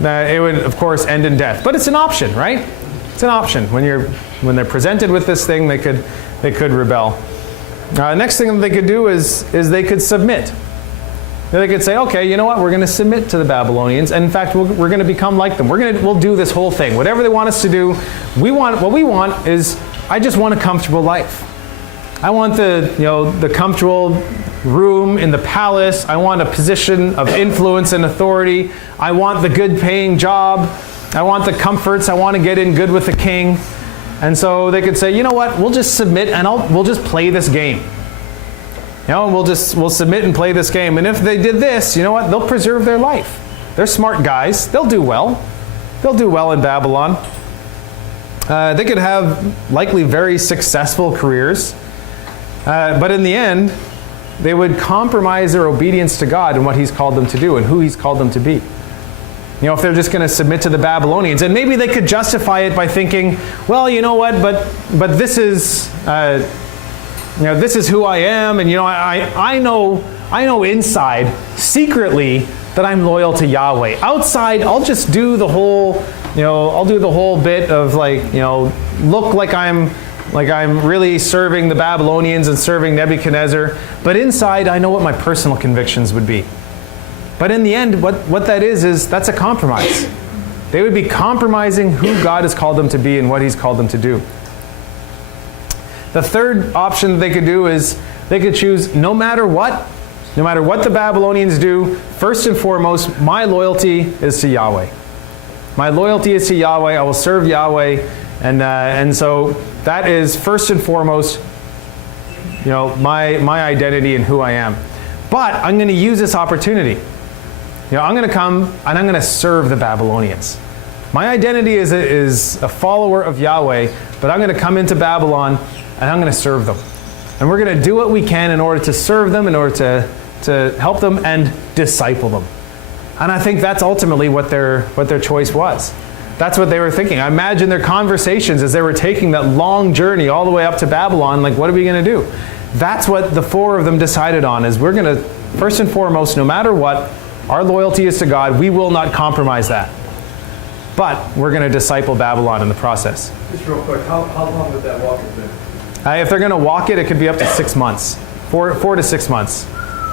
it would, of course, end in death. But it's an option, right? It's an option. When they're presented with this thing, they could rebel. Next thing that they could do is they could submit. They could say, okay, you know what? We're going to submit to the Babylonians, and in fact, we're going to become like them. We'll do this whole thing. Whatever they want us to do, what we want is, I just want a comfortable life. I want the comfortable room in the palace. I want a position of influence and authority. I want the good paying job. I want the comforts. I want to get in good with the king. And so they could say, you know what? We'll just submit and we'll just play this game. We'll submit and play this game. And if they did this, you know what? They'll preserve their life. They're smart guys. They'll do well. They'll do well in Babylon. They could have likely very successful careers. But in the end, they would compromise their obedience to God and what He's called them to do and who He's called them to be. If they're just going to submit to the Babylonians. And maybe they could justify it by thinking, well, you know what, but this is... this is who I am, and I know inside, secretly, that I'm loyal to Yahweh. Outside, I'll just do the whole, I'll do the whole bit of look like I'm really serving the Babylonians and serving Nebuchadnezzar. But inside, I know what my personal convictions would be. But in the end, what that is that's a compromise. They would be compromising who God has called them to be and what He's called them to do. The third option they could do is they could choose no matter what the Babylonians do, first and foremost, my loyalty is to Yahweh. My loyalty is to Yahweh. I will serve Yahweh. And so that is first and foremost, my identity and who I am. But I'm going to use this opportunity. I'm going to come and I'm going to serve the Babylonians. My identity is a follower of Yahweh, but I'm going to come into Babylon and I'm going to serve them. And we're going to do what we can in order to serve them, in order to help them and disciple them. And I think that's ultimately what their choice was. That's what they were thinking. I imagine their conversations as they were taking that long journey all the way up to Babylon, what are we going to do? That's what the four of them decided on, is we're going to, first and foremost, no matter what, our loyalty is to God. We will not compromise that. But we're going to disciple Babylon in the process. Just real quick, how long would that walk have been? If they're going to walk it, it could be up to 6 months. 4 to 6 months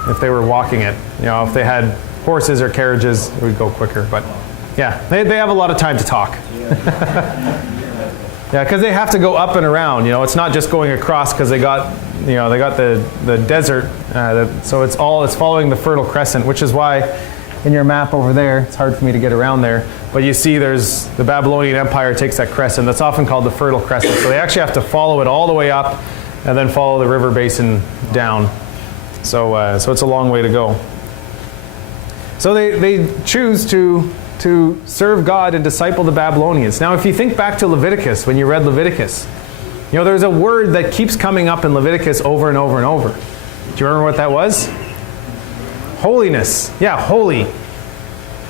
if they were walking it. If they had horses or carriages, it would go quicker. But yeah, they have a lot of time to talk. Yeah, because they have to go up and around. It's not just going across, because they got the desert. So it's following the Fertile Crescent, which is why in your map over there, it's hard for me to get around there, but you see there's the Babylonian Empire takes that crescent. That's often called the Fertile Crescent. So they actually have to follow it all the way up and then follow the river basin down. So it's a long way to go. So they choose to serve God and disciple the Babylonians. Now, if you think back to Leviticus, when you read Leviticus, there's a word that keeps coming up in Leviticus over and over and over. Do you remember what that was? Holiness. Yeah, holy.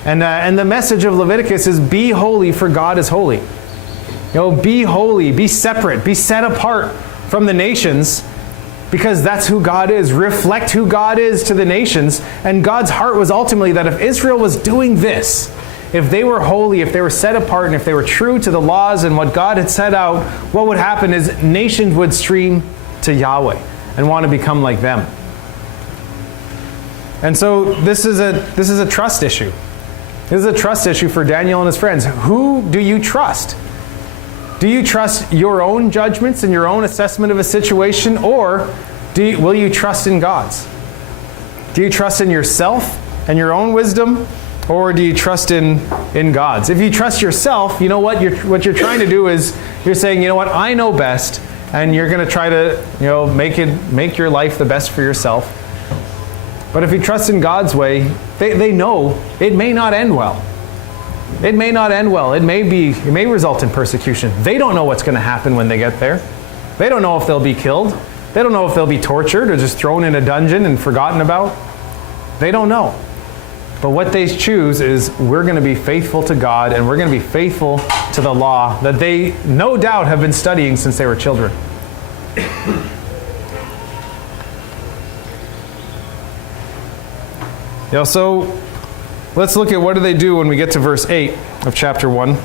And the message of Leviticus is be holy, for God is holy. Be holy, be separate, be set apart from the nations, because that's who God is. Reflect who God is to the nations. And God's heart was ultimately that if Israel was doing this, if they were holy, if they were set apart, and if they were true to the laws and what God had set out, what would happen is nations would stream to Yahweh and want to become like them. And so this is a trust issue. This is a trust issue for Daniel and his friends. Who do you trust? Do you trust your own judgments and your own assessment of a situation, or will you trust in God's? Do you trust in yourself and your own wisdom, or do you trust in God's? If you trust yourself, you know what you're trying to do is you're saying, you know what, I know best, and you're going to try to make your life the best for yourself. But if you trust in God's way, they know it may not end well. It may not end well. It may result in persecution. They don't know what's going to happen when they get there. They don't know if they'll be killed. They don't know if they'll be tortured or just thrown in a dungeon and forgotten about. They don't know. But what they choose is, we're going to be faithful to God, and we're going to be faithful to the law that they no doubt have been studying since they were children. So let's look at what do they do when we get to verse 8 of chapter 1.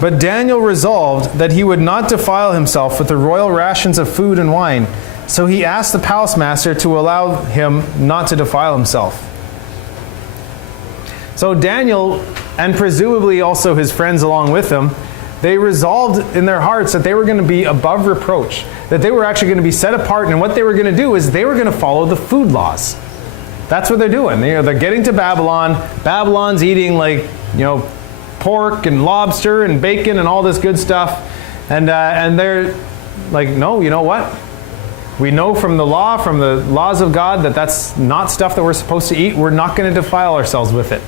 But Daniel resolved that he would not defile himself with the royal rations of food and wine. So he asked the palace master to allow him not to defile himself. So Daniel, and presumably also his friends along with him, they resolved in their hearts that they were going to be above reproach, that they were actually going to be set apart, and what they were going to do is they were going to follow the food laws. That's what they're doing. They're getting to Babylon. Babylon's eating pork and lobster and bacon and all this good stuff. And they're like, no, you know what? We know from the laws of God that that's not stuff that we're supposed to eat. We're not going to defile ourselves with it.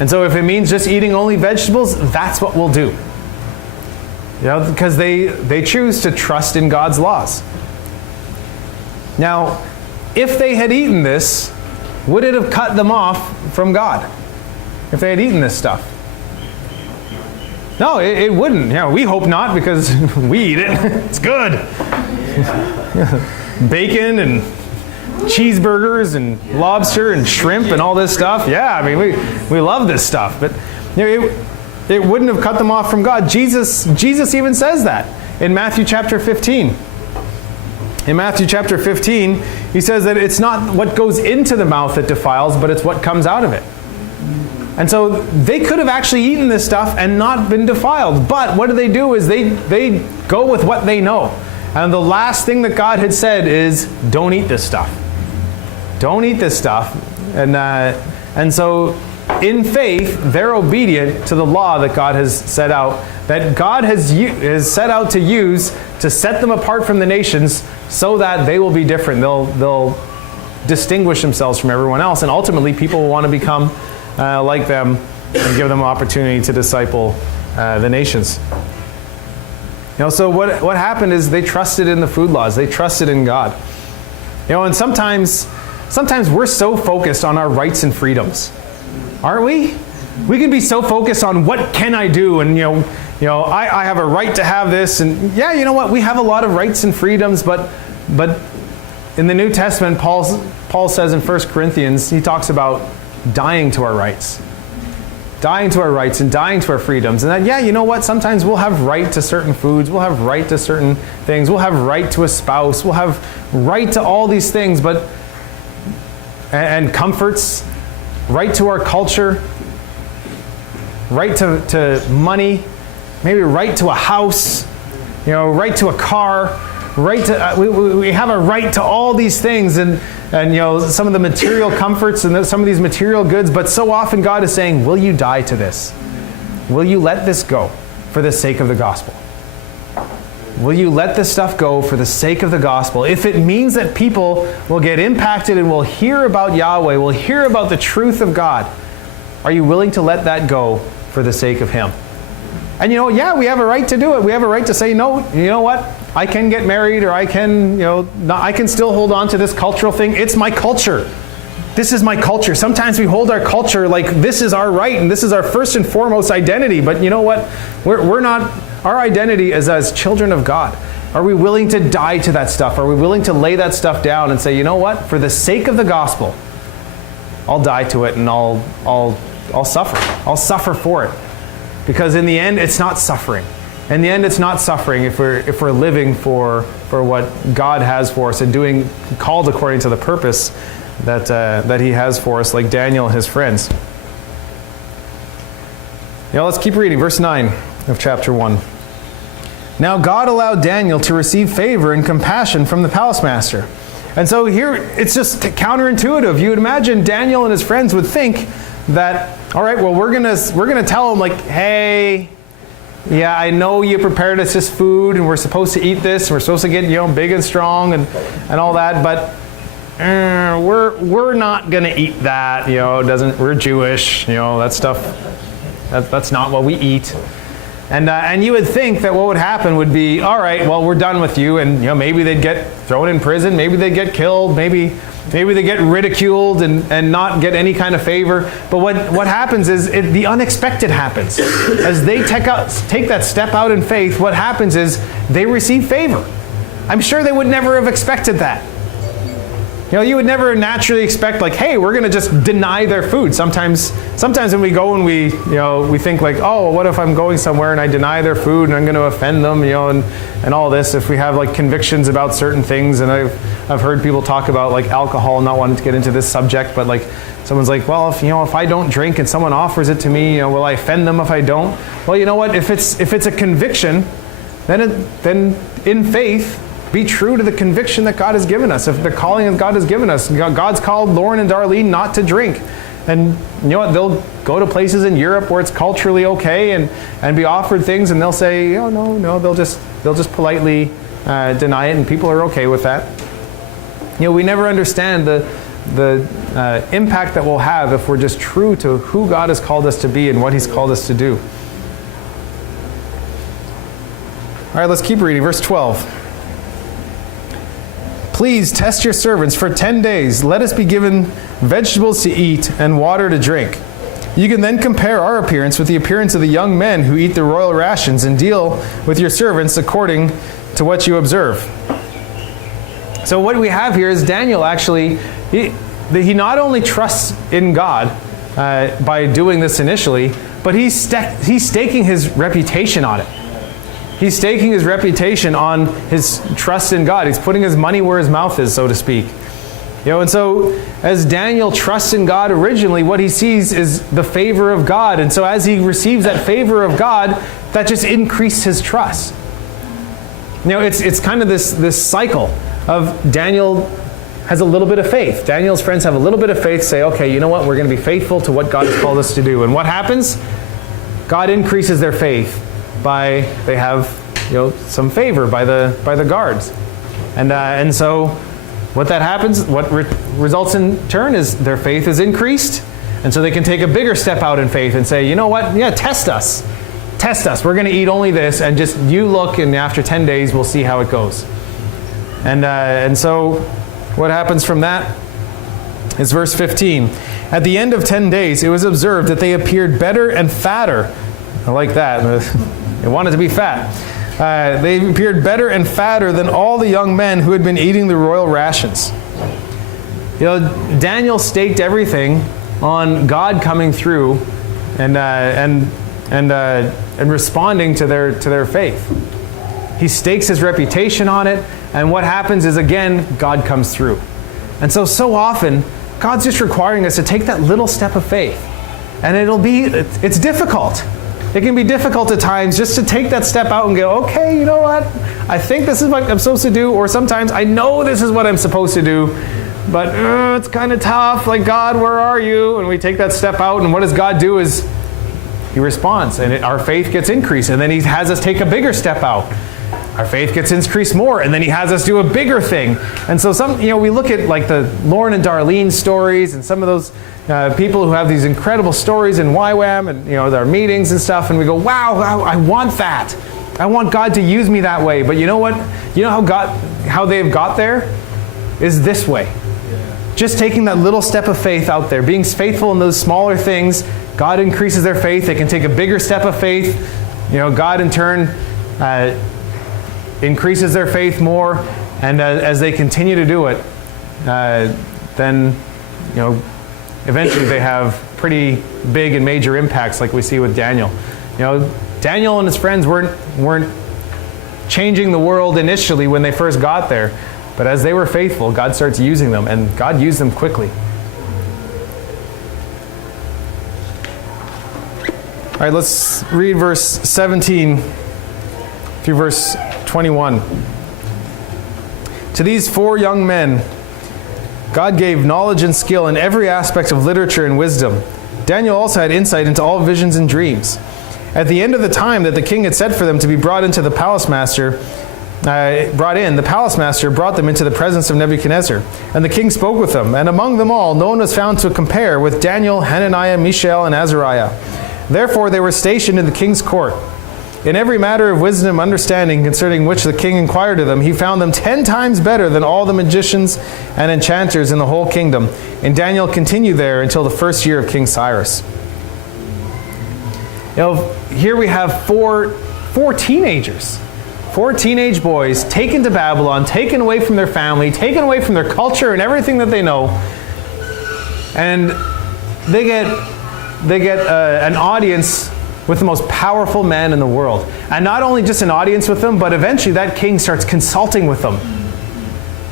And so if it means just eating only vegetables, that's what we'll do. Because they choose to trust in God's laws. Now, if they had eaten this, would it have cut them off from God? If they had eaten this stuff? No, it wouldn't. We hope not, because we eat it. It's good. Bacon and cheeseburgers and lobster and shrimp and all this stuff. Yeah, I mean, we love this stuff. But it wouldn't have cut them off from God. Jesus even says that in Matthew chapter 15. In Matthew chapter 15, he says that it's not what goes into the mouth that defiles, but it's what comes out of it. And so they could have actually eaten this stuff and not been defiled. But what do is they go with what they know. And the last thing that God had said is, don't eat this stuff. Don't eat this stuff. And so in faith, they're obedient to the law that God has set out, that God has set out to use to set them apart from the nations so that they will be different. They'll distinguish themselves from everyone else. And ultimately, people will want to become like them and give them an opportunity to disciple the nations. So what happened is they trusted in the food laws. They trusted in God. And sometimes we're so focused on our rights and freedoms, aren't we? We can be so focused on what can I do, and I have a right to have this, and yeah, you know what? We have a lot of rights and freedoms, but in the New Testament, Paul says in 1 Corinthians, he talks about dying to our rights. Dying to our rights and dying to our freedoms. And that, yeah, you know what? Sometimes we'll have right to certain foods. We'll have right to certain things. We'll have right to a spouse. We'll have right to all these things, and comforts, right to our culture, right to money, maybe right to a house, right to a car, right to, we have a right to all these things and some of the material comforts and some of these material goods, but so often God is saying, will you die to this? Will you let this go for the sake of the gospel? Will you let this stuff go for the sake of the gospel? If it means that people will get impacted and will hear about Yahweh, will hear about the truth of God, are you willing to let that go for the sake of Him? And yeah, we have a right to do it. We have a right to say, no, you know what? I can get married, or I can, I can still hold on to this cultural thing. It's my culture. This is my culture. Sometimes we hold our culture like this is our right and this is our first and foremost identity. But you know what? We're not. Our identity is as children of God. Are we willing to die to that stuff? Are we willing to lay that stuff down and say, you know what? For the sake of the gospel, I'll die to it and I'll suffer. I'll suffer for it. Because in the end, it's not suffering. In the end, it's not suffering if we're living for what God has for us and doing called according to the purpose that He has for us, like Daniel and his friends. Let's keep reading. Verse 9 of chapter 1. Now God allowed Daniel to receive favor and compassion from the palace master. And so here, it's just counterintuitive. You would imagine Daniel and his friends would think that, all right, well, we're gonna tell them, like, hey, yeah, I know you prepared us this food, and we're supposed to eat this, and we're supposed to get big and strong and all that, but we're not gonna eat that. We're Jewish. That stuff. That's not what we eat. And you would think that what would happen would be, all right, well, we're done with you, and maybe they'd get thrown in prison, maybe they'd get killed, maybe they get ridiculed and not get any kind of favor. But what happens is the unexpected happens. As they take that step out in faith, what happens is they receive favor. I'm sure they would never have expected that. You know, you would never naturally expect like, hey, we're going to just deny their food. Sometimes when we go and we think like, oh, what if I'm going somewhere and I deny their food and I'm going to offend them, and all this. If we have like convictions about certain things, and I've heard people talk about like alcohol, not wanting to get into this subject, but like someone's like, well, if I don't drink and someone offers it to me, will I offend them if I don't? Well, you know what? If it's a conviction, then in faith, be true to the conviction that God has given us. If the calling that God has given us, God's called Lauren and Darlene not to drink. And you know what? They'll go to places in Europe where it's culturally okay and be offered things, and they'll say, oh, no, they'll just politely deny it, and people are okay with that. We never understand the impact that we'll have if we're just true to who God has called us to be and what He's called us to do. All right, let's keep reading. Verse 12. Please test your servants for 10 days. Let us be given vegetables to eat and water to drink. You can then compare our appearance with the appearance of the young men who eat the royal rations, and deal with your servants according to what you observe. So what we have here is Daniel actually, he not only trusts in God by doing this initially, but he's staking his reputation on it. He's staking his reputation on his trust in God. He's putting his money where his mouth is, so to speak. And so as Daniel trusts in God originally, what he sees is the favor of God. And so as he receives that favor of God, that just increased his trust. It's kind of this cycle of Daniel has a little bit of faith. Daniel's friends have a little bit of faith, say, okay, you know what? We're going to be faithful to what God has called us to do. And what happens? God increases their faith. They have some favor by the guards, and so what that happens, what results in turn is their faith is increased, and so they can take a bigger step out in faith and say, you know what, test us, we're going to eat only this, and just you look, and after 10 days we'll see how it goes. And so what happens from that is verse 15. At the end of 10 days it was observed that they appeared better and fatter. I like that. They wanted to be fat. They appeared better and fatter than all the young men who had been eating the royal rations. Daniel staked everything on God coming through and responding to their faith. He stakes his reputation on it, and what happens is, again, God comes through. And so often, God's just requiring us to take that little step of faith. And it's difficult. It can be difficult at times just to take that step out and go, okay, you know what? I think this is what I'm supposed to do. Or sometimes I know this is what I'm supposed to do, but it's kind of tough. Like, God, where are you? And we take that step out, and what does God do is He responds, and our faith gets increased. And then He has us take a bigger step out. Our faith gets increased more, and then He has us do a bigger thing. And so we look at like the Lauren and Darlene stories, and some of those people who have these incredible stories in YWAM and their meetings and stuff, and we go, wow, I want that. I want God to use me that way. But you know what? You know how they've got there is this way. Yeah. Just taking that little step of faith out there, being faithful in those smaller things. God increases their faith. They can take a bigger step of faith. God in turn increases their faith more, and as they continue to do it, then eventually they have pretty big and major impacts, like we see with Daniel. Daniel and his friends weren't changing the world initially when they first got there, but as they were faithful, God starts using them, and God used them quickly. All right, let's read verse 17 through verse 21. To these 4 young men, God gave knowledge and skill in every aspect of literature and wisdom. Daniel also had insight into all visions and dreams. At the end of the time that the king had set for them to be brought into the palace master, the palace master brought them into the presence of Nebuchadnezzar. And the king spoke with them. And among them all, no one was found to compare with Daniel, Hananiah, Mishael, and Azariah. Therefore they were stationed in the king's court. In every matter of wisdom and understanding concerning which the king inquired of them, he found them 10 times better than all the magicians and enchanters in the whole kingdom. And Daniel continued there until the first year of King Cyrus. Here we have four teenagers. 4 teenage boys taken to Babylon, taken away from their family, taken away from their culture and everything that they know. And they get an audience with the most powerful man in the world. And not only just an audience with them, but eventually that king starts consulting with them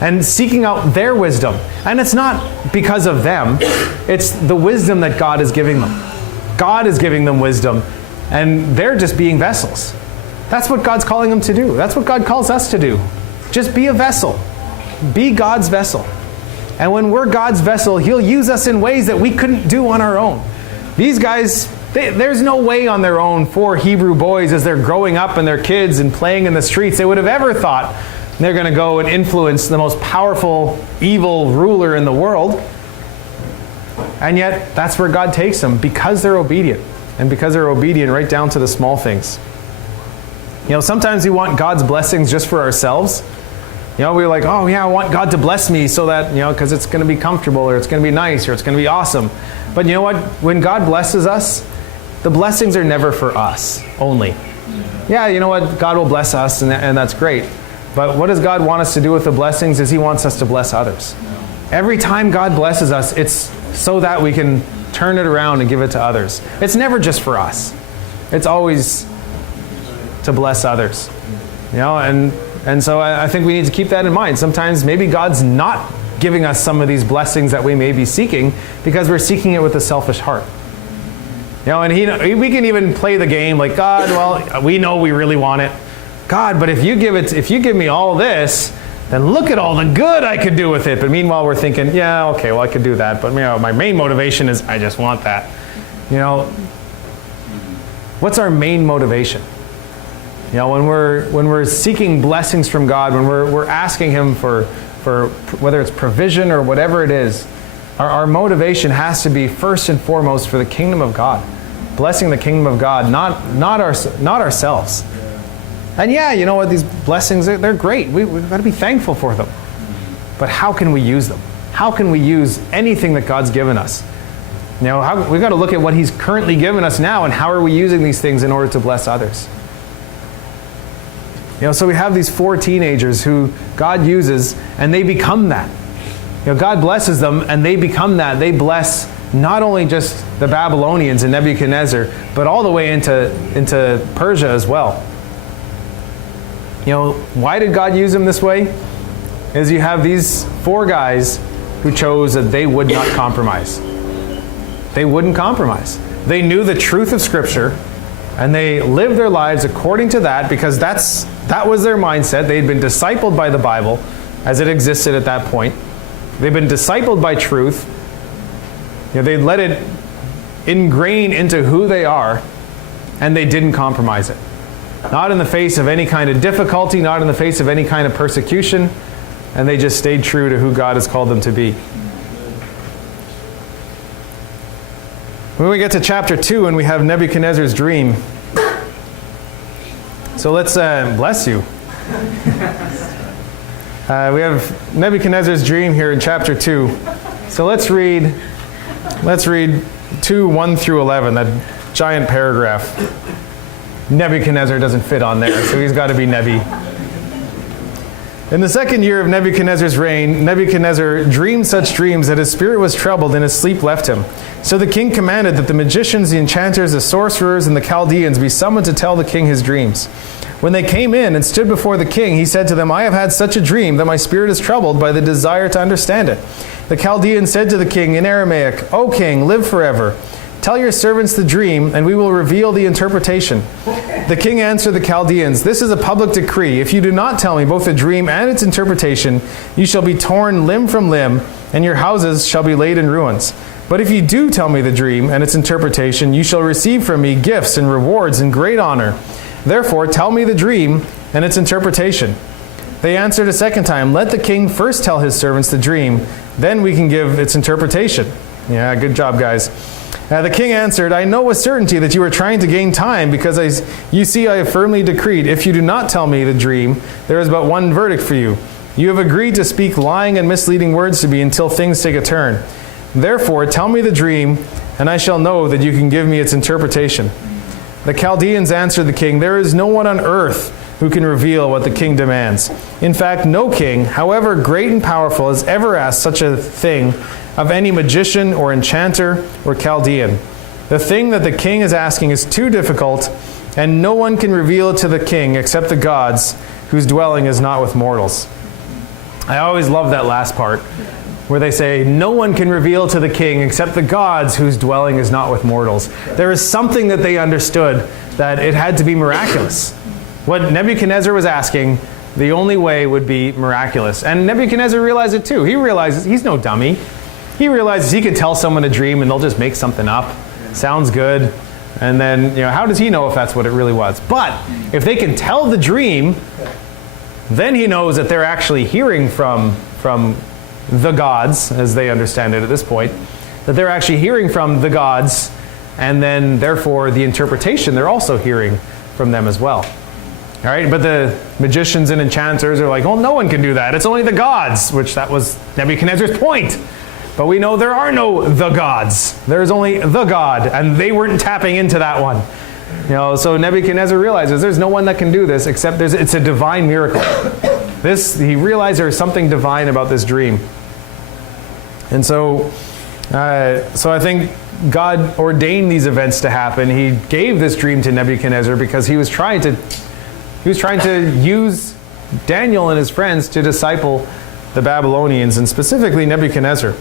and seeking out their wisdom. And it's not because of them. It's the wisdom that God is giving them. God is giving them wisdom, and they're just being vessels. That's what God's calling them to do. That's what God calls us to do. Just be a vessel. Be God's vessel. And when we're God's vessel, He'll use us in ways that we couldn't do on our own. These guys, there's no way on their own, 4 Hebrew boys, as they're growing up and they're kids and playing in the streets, they would have ever thought they're going to go and influence the most powerful, evil ruler in the world. And yet, that's where God takes them because they're obedient. And because they're obedient right down to the small things. You know, sometimes we want God's blessings just for ourselves. You know, we're like, oh yeah, I want God to bless me so that, because it's going to be comfortable or it's going to be nice or it's going to be awesome. But you know what? When God blesses us, the blessings are never for us only. Yeah, you know what? God will bless us and that's great. But what does God want us to do with the blessings is He wants us to bless others. Every time God blesses us, it's so that we can turn it around and give it to others. It's never just for us. It's always to bless others. And so I think we need to keep that in mind. Sometimes maybe God's not giving us some of these blessings that we may be seeking because we're seeking it with a selfish heart. And we can even play the game like, God, well, we know we really want it. God, but if you give me all this, then look at all the good I could do with it. But meanwhile, we're thinking, yeah, okay, well, I could do that. But my main motivation is I just want that. What's our main motivation? When we're seeking blessings from God, when we're asking Him for whether it's provision or whatever it is, our motivation has to be first and foremost for the kingdom of God, blessing the kingdom of God, not ourselves. And yeah, you know what? These blessings, they're great. We've got to be thankful for them. But how can we use them? How can we use anything that God's given us? We've got to look at what He's currently given us now and how are we using these things in order to bless others. So we have these 4 teenagers who God uses and they become that. God blesses them and they become that. They bless not only just the Babylonians and Nebuchadnezzar, but all the way into Persia as well. Why did God use them this way? Is you have these 4 guys who chose that they would not compromise. They wouldn't compromise. They knew the truth of Scripture and they lived their lives according to that because that was their mindset. They'd been discipled by the Bible as it existed at that point. They've been discipled by truth. They let it ingrain into who they are, and they didn't compromise it. Not in the face of any kind of difficulty, not in the face of any kind of persecution, and they just stayed true to who God has called them to be. When we get to chapter 2 and we have Nebuchadnezzar's dream. So let's bless you. We have Nebuchadnezzar's dream here in chapter 2. So let's read 2, 1 through 11, that giant paragraph. Nebuchadnezzar doesn't fit on there, so he's got to be Nebi. In the 2nd year of Nebuchadnezzar's reign, Nebuchadnezzar dreamed such dreams that his spirit was troubled and his sleep left him. So the king commanded that the magicians, the enchanters, the sorcerers, and the Chaldeans be summoned to tell the king his dreams. When they came in and stood before the king, he said to them, I have had such a dream that my spirit is troubled by the desire to understand it. The Chaldean said to the king in Aramaic, O king, live forever. Tell your servants the dream, and we will reveal the interpretation. The king answered the Chaldeans, This is a public decree. If you do not tell me both the dream and its interpretation, you shall be torn limb from limb, and your houses shall be laid in ruins. But if you do tell me the dream and its interpretation, you shall receive from me gifts and rewards and great honor. Therefore, tell me the dream and its interpretation. They answered a second time, Let the king first tell his servants the dream, then we can give its interpretation. Yeah, good job, guys. The king answered, I know with certainty that you are trying to gain time, because you see I have firmly decreed, if you do not tell me the dream, there is but one verdict for you. You have agreed to speak lying and misleading words to me until things take a turn. Therefore, tell me the dream, and I shall know that you can give me its interpretation. The Chaldeans answered the king, There is no one on earth who can reveal what the king demands. In fact, no king, however great and powerful, has ever asked such a thing of any magician or enchanter or Chaldean. The thing that the king is asking is too difficult, and no one can reveal it to the king except the gods, whose dwelling is not with mortals. I always love that last part, where they say, no one can reveal to the king except the gods, whose dwelling is not with mortals. There is something that they understood, that it had to be miraculous. What Nebuchadnezzar was asking, the only way would be miraculous. And Nebuchadnezzar realized it too. He realizes he's no dummy. He realizes he can tell someone a dream and they'll just make something up. Sounds good. And then, how does he know if that's what it really was? But if they can tell the dream, then he knows that they're actually hearing from the gods, as they understand it at this point, that they're actually hearing from the gods, and then therefore the interpretation, they're also hearing from them as well. All right, but the magicians and enchanters are like, well, no one can do that. It's only the gods, which that was Nebuchadnezzar's point. But we know there are no the gods. There's only the God, and they weren't tapping into that one. So Nebuchadnezzar realizes there's no one that can do this except it's a divine miracle. He realized there is something divine about this dream. And so I think God ordained these events to happen. He gave this dream to Nebuchadnezzar because he was trying to use Daniel and his friends to disciple the Babylonians, and specifically Nebuchadnezzar.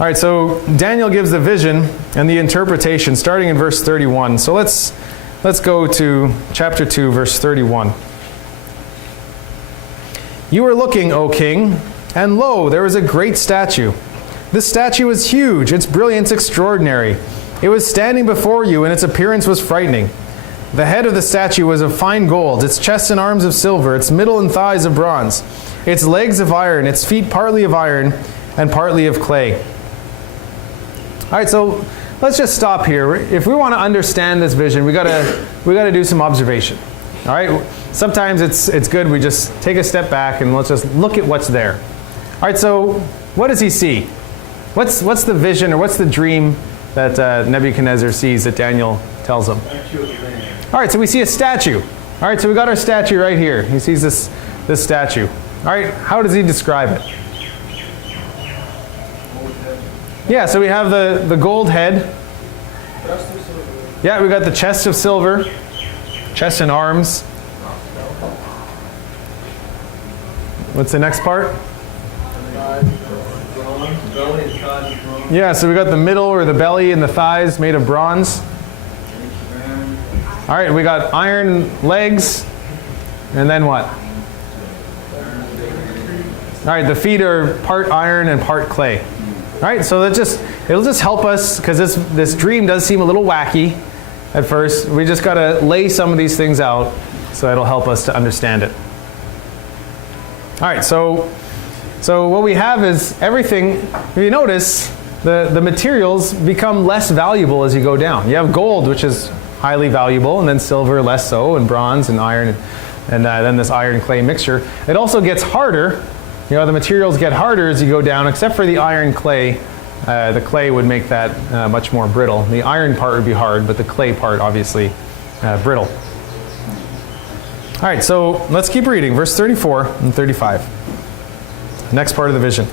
All right, so Daniel gives the vision and the interpretation starting in verse 31. So let's go to chapter 2, verse 31. You were looking, O king, and lo, there was a great statue. This statue was huge, its brilliance extraordinary. It was standing before you, and its appearance was frightening. The head of the statue was of fine gold, its chest and arms of silver, its middle and thighs of bronze, its legs of iron, its feet partly of iron and partly of clay. All right, so let's just stop here. If we want to understand this vision, we gotta do some observation. All right, sometimes it's good we just take a step back and let's just look at what's there. All right, so what does he see? What's the vision or what's the dream that Nebuchadnezzar sees that Daniel tells him? All right, so we see a statue. All right, so we got our statue right here. He sees this statue. All right, how does he describe it? Yeah, so we have the gold head. Yeah, we got the chest of silver, chest and arms. What's the next part? Yeah, so we got the middle or the belly and the thighs made of bronze. All right, we got iron legs, and then what? All right, the feet are part iron and part clay. All right, so it'll just help us, because this dream does seem a little wacky at first. We just got to lay some of these things out, so it'll help us to understand it. All right, so what we have is everything. If you notice, the materials become less valuable as you go down. You have gold, which is highly valuable, and then silver less so, and bronze and iron, and then this iron clay mixture. It also gets harder. The materials get harder as you go down, except for the iron clay. The clay would make that much more brittle. The iron part would be hard, but the clay part, obviously, brittle. All right, so let's keep reading. Verse 34 and 35. Next part of the vision.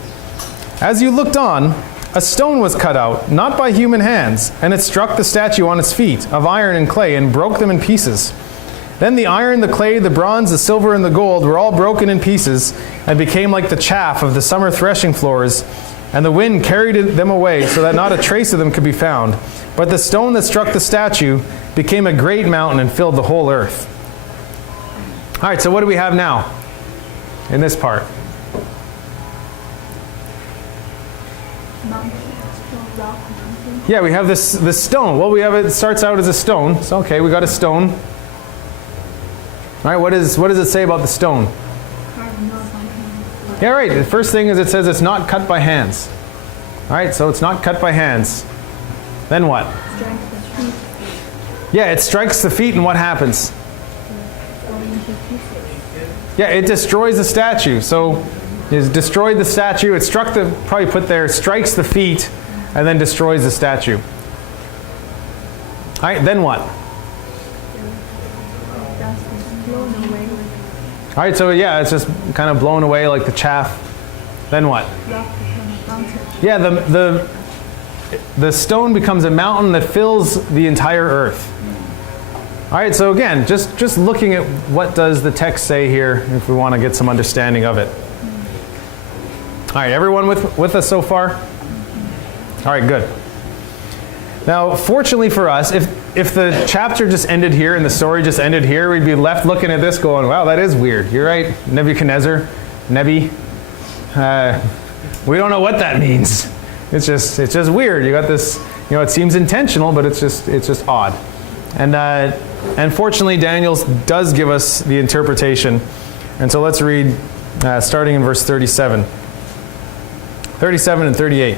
As you looked on, a stone was cut out, not by human hands, and it struck the statue on its feet, of iron and clay, and broke them in pieces. Then the iron, the clay, the bronze, the silver, and the gold were all broken in pieces and became like the chaff of the summer threshing floors, and the wind carried them away so that not a trace of them could be found. But the stone that struck the statue became a great mountain and filled the whole earth. All right, so what do we have now in this part? Yeah, we have this stone. Well, it starts out as a stone. So okay, we got a stone. All right, what does it say about the stone? Yeah, right. The first thing is it says it's not cut by hands. All right, so it's not cut by hands. Then what? Yeah, it strikes the feet, and what happens? Yeah, it destroys the statue. So it destroyed the statue. It struck strikes the feet, and then destroys the statue. All right, then what? blown away. All right, so yeah, it's just kind of blown away like the chaff. Then what? Rock become a mountain. Yeah, the stone becomes a mountain that fills the entire earth. All right, so again, just looking at what does the text say here, if we want to get some understanding of it. All right, everyone with us so far? All right, good. Now, fortunately for us, if the chapter just ended here and the story just ended here, we'd be left looking at this going, wow, that is weird. You're right, Nebuchadnezzar, Nebi. We don't know what that means. It's just weird. You got this, it seems intentional, but it's just odd. And fortunately, Daniel does give us the interpretation. And so let's read starting in verse 37. 37 and 38.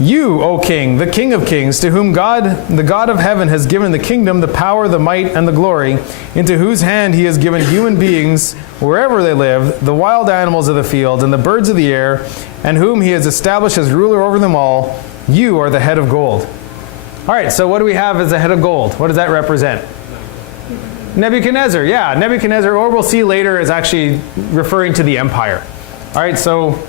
You, O king, the king of kings, to whom God, the God of heaven, has given the kingdom, the power, the might, and the glory, into whose hand he has given human beings wherever they live, the wild animals of the field, and the birds of the air, and whom he has established as ruler over them all, you are the head of gold. All right, so what do we have as the head of gold? What does that represent? Nebuchadnezzar, yeah. Nebuchadnezzar, or we'll see later, is actually referring to the empire. All right, so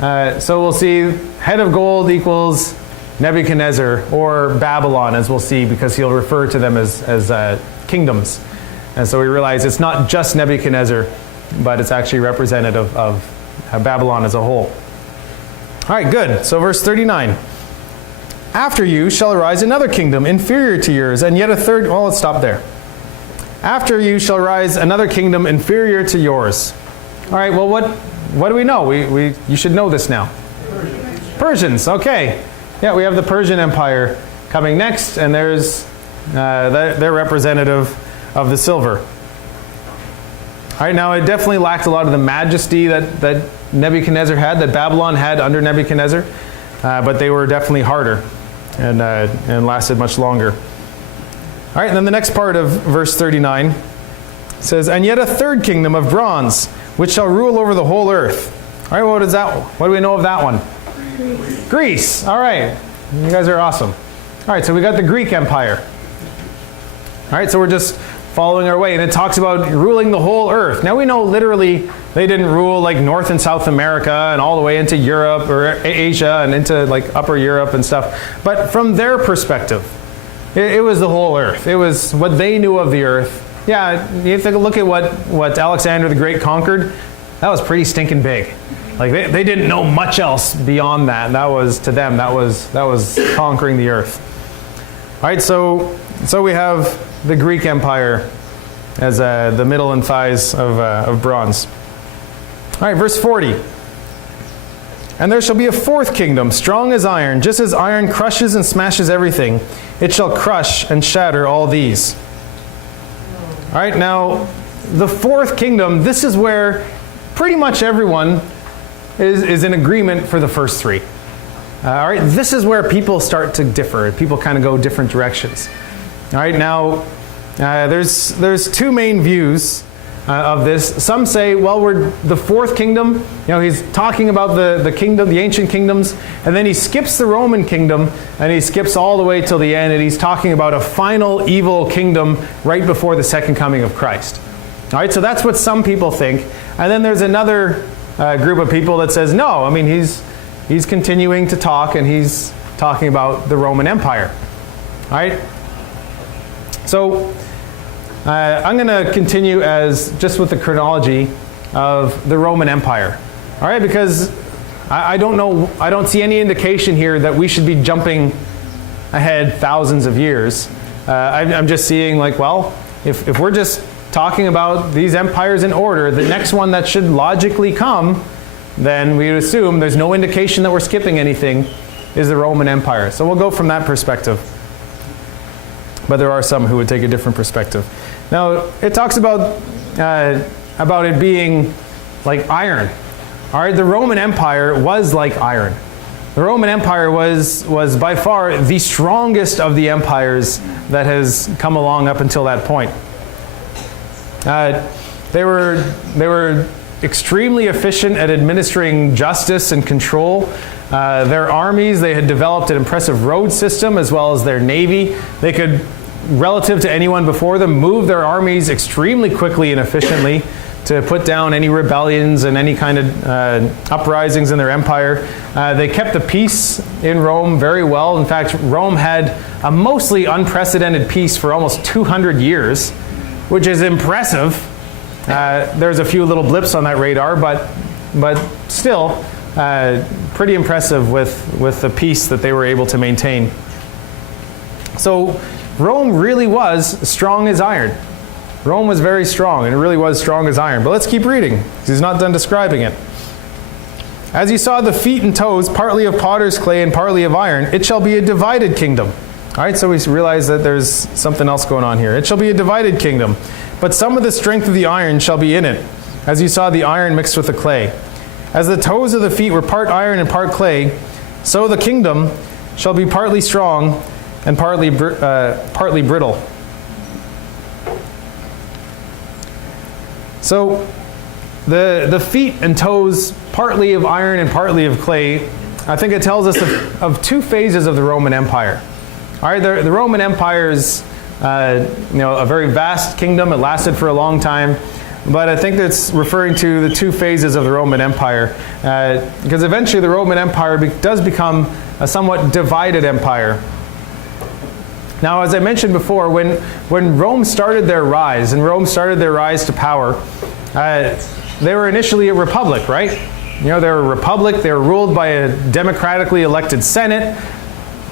we'll see head of gold equals Nebuchadnezzar, or Babylon, as we'll see, because he'll refer to them as kingdoms. And so we realize it's not just Nebuchadnezzar, but it's actually representative of Babylon as a whole. All right, good. So verse 39. After you shall arise another kingdom inferior to yours, and yet a third... Well, let's stop there. After you shall rise another kingdom inferior to yours. All right, well, what do we know? You should know this now. Persians, okay. Yeah, we have the Persian Empire coming next, and there's they're representative of the silver. All right, now it definitely lacked a lot of the majesty that Nebuchadnezzar had, that Babylon had under Nebuchadnezzar, but they were definitely harder and lasted much longer. All right, and then the next part of verse 39 says, and yet a third kingdom of bronze, which shall rule over the whole earth. All right, what is that? What do we know of that one? Greece. All right, you guys are awesome. All right, so we got the Greek Empire. All right, so we're just following our way, and it talks about ruling the whole earth. Now we know literally they didn't rule like North and South America and all the way into Europe or Asia and into like Upper Europe and stuff. But from their perspective, it was the whole earth. It was what they knew of the earth. Yeah, you take a look at what Alexander the Great conquered. That was pretty stinking big. Like they didn't know much else beyond that. That was, to them, that was conquering the earth. All right, so we have the Greek Empire as the middle and thighs of bronze. All right, verse 40. And there shall be a fourth kingdom, strong as iron, just as iron crushes and smashes everything. It shall crush and shatter all these. All right, now the fourth kingdom, this is where pretty much everyone is in agreement for the first three. All right, this is where people start to differ. People kind of go different directions. All right, now there's two main views of this. Some say, well, we're the fourth kingdom. He's talking about the kingdom, the ancient kingdoms, and then he skips the Roman kingdom, and he skips all the way till the end, and he's talking about a final evil kingdom right before the second coming of Christ. All right, so that's what some people think. And then there's another group of people that says, no, I mean, he's continuing to talk, and he's talking about the Roman Empire. All right? So I'm going to continue just with the chronology of the Roman Empire. All right, because I don't see any indication here that we should be jumping ahead thousands of years. I'm just seeing like, well, if we're just talking about these empires in order, the next one that should logically come, then we would assume there's no indication that we're skipping anything, is the Roman Empire. So we'll go from that perspective. But there are some who would take a different perspective. Now, it talks about it being like iron. All right, the Roman Empire was like iron. The Roman Empire was by far the strongest of the empires that has come along up until that point. They were extremely efficient at administering justice and control. Their armies, they had developed an impressive road system as well as their navy. They could relative to anyone before them, moved their armies extremely quickly and efficiently to put down any rebellions and any kind of uprisings in their empire. They kept the peace in Rome very well. In fact, Rome had a mostly unprecedented peace for almost 200 years, which is impressive. There's a few little blips on that radar, but still pretty impressive with the peace that they were able to maintain. So Rome really was strong as iron. Rome was very strong, and it really was strong as iron. But let's keep reading, because he's not done describing it. As you saw the feet and toes, partly of potter's clay and partly of iron, it shall be a divided kingdom. All right, so we realize that there's something else going on here. It shall be a divided kingdom, but some of the strength of the iron shall be in it, as you saw the iron mixed with the clay. As the toes of the feet were part iron and part clay, so the kingdom shall be partly strong and partly brittle. So the feet and toes, partly of iron and partly of clay, I think it tells us of two phases of the Roman Empire. All right, the Roman Empire is a very vast kingdom. It lasted for a long time. But I think that's referring to the two phases of the Roman Empire. Because eventually the Roman Empire does become a somewhat divided empire. Now, as I mentioned before, when Rome started their rise, to power, they were initially a republic, right? They were a republic. They were ruled by a democratically elected Senate.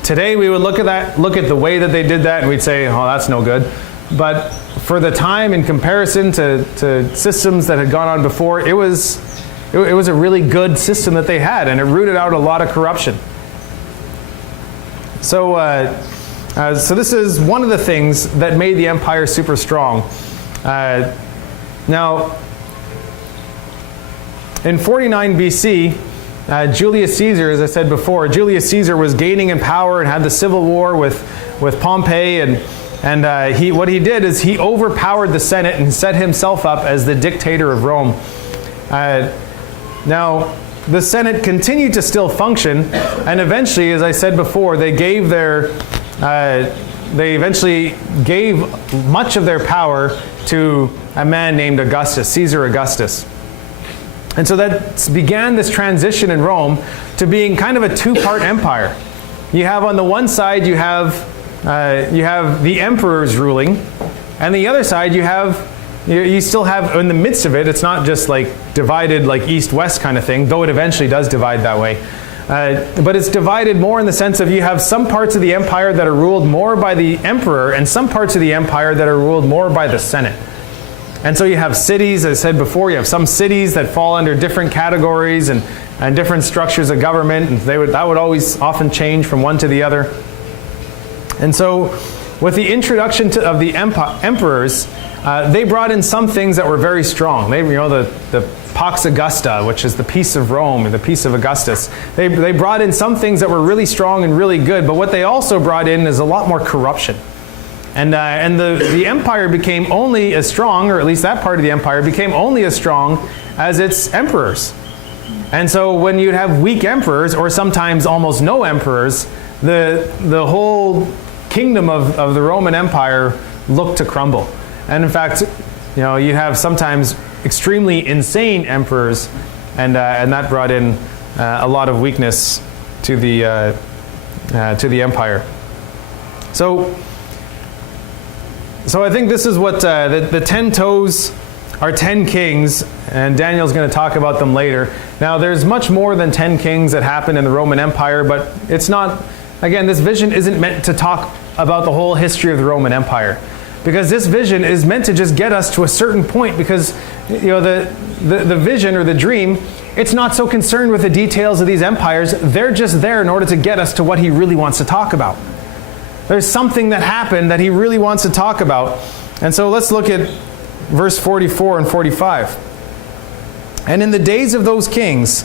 Today, we would look at the way that they did that, and we'd say, oh, that's no good. But for the time, in comparison to systems that had gone on before, it was a really good system that they had, and it rooted out a lot of corruption. So this is one of the things that made the empire super strong. Now, in 49 BC, Julius Caesar, as I said before, Julius Caesar was gaining in power and had the civil war with Pompey, and what he did is he overpowered the Senate and set himself up as the dictator of Rome. Now, the Senate continued to still function, and eventually, as I said before, they eventually gave much of their power to a man named Augustus, Caesar Augustus. And so that began this transition in Rome to being kind of a two-part empire. You have on the one side, you have the emperors ruling, and the other side you still have in the midst of it. It's not just like divided like east-west kind of thing, though it eventually does divide that way. But it's divided more in the sense of you have some parts of the empire that are ruled more by the emperor, and some parts of the empire that are ruled more by the Senate. And so you have cities, as I said before, you have some cities that fall under different categories and different structures of government, and that would always often change from one to the other. And so with the introduction of the emperors, they brought in some things that were very strong. The Pax Augusta, which is the peace of Rome, and the peace of Augustus. They brought in some things that were really strong and really good, but what they also brought in is a lot more corruption. And the empire became only as strong, or at least that part of the empire became only as strong as its emperors. And so when you'd have weak emperors, or sometimes almost no emperors, the whole kingdom of the Roman Empire looked to crumble. And in fact, you have sometimes extremely insane emperors, and that brought in a lot of weakness to the empire. So I think this is what the 10 toes are 10 kings, and Daniel's going to talk about them later. Now, there's much more than 10 kings that happened in the Roman Empire, but it's not, again, this vision isn't meant to talk about the whole history of the Roman Empire. Because this vision is meant to just get us to a certain point, because the vision or the dream, it's not so concerned with the details of these empires. They're just there in order to get us to what he really wants to talk about. There's something that happened that he really wants to talk about. And so let's look at verse 44 and 45. And in the days of those kings,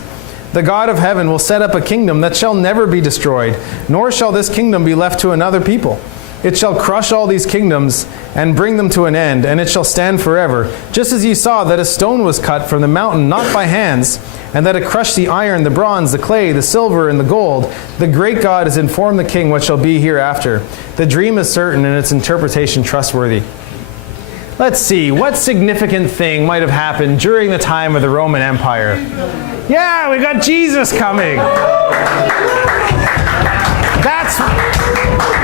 the God of heaven will set up a kingdom that shall never be destroyed, nor shall this kingdom be left to another people. it shall crush all these kingdoms and bring them to an end, and it shall stand forever. Just as you saw that a stone was cut from the mountain, not by hands, and that it crushed the iron, the bronze, the clay, the silver, and the gold, the great God has informed the king what shall be hereafter. The dream is certain, and its interpretation trustworthy. Let's see, what significant thing might have happened during the time of the Roman Empire? Yeah, we got Jesus coming.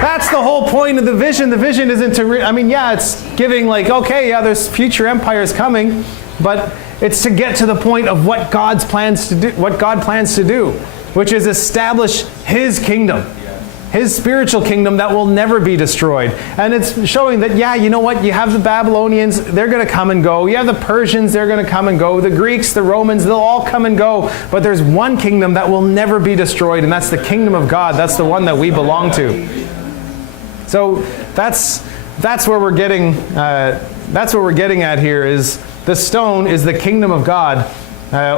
That's the whole point of the vision. The vision isn't to, it's giving like, okay, yeah, there's future empires coming, but it's to get to the point of what God plans to do, which is establish His kingdom. His spiritual kingdom that will never be destroyed. And it's showing that, yeah, you know what? You have the Babylonians, they're going to come and go. You have the Persians, they're going to come and go. The Greeks, the Romans, they'll all come and go. But there's one kingdom that will never be destroyed, and that's the kingdom of God. That's the one that we belong to. So that's where we're getting. That's what we're getting at here. Is the stone is the kingdom of God,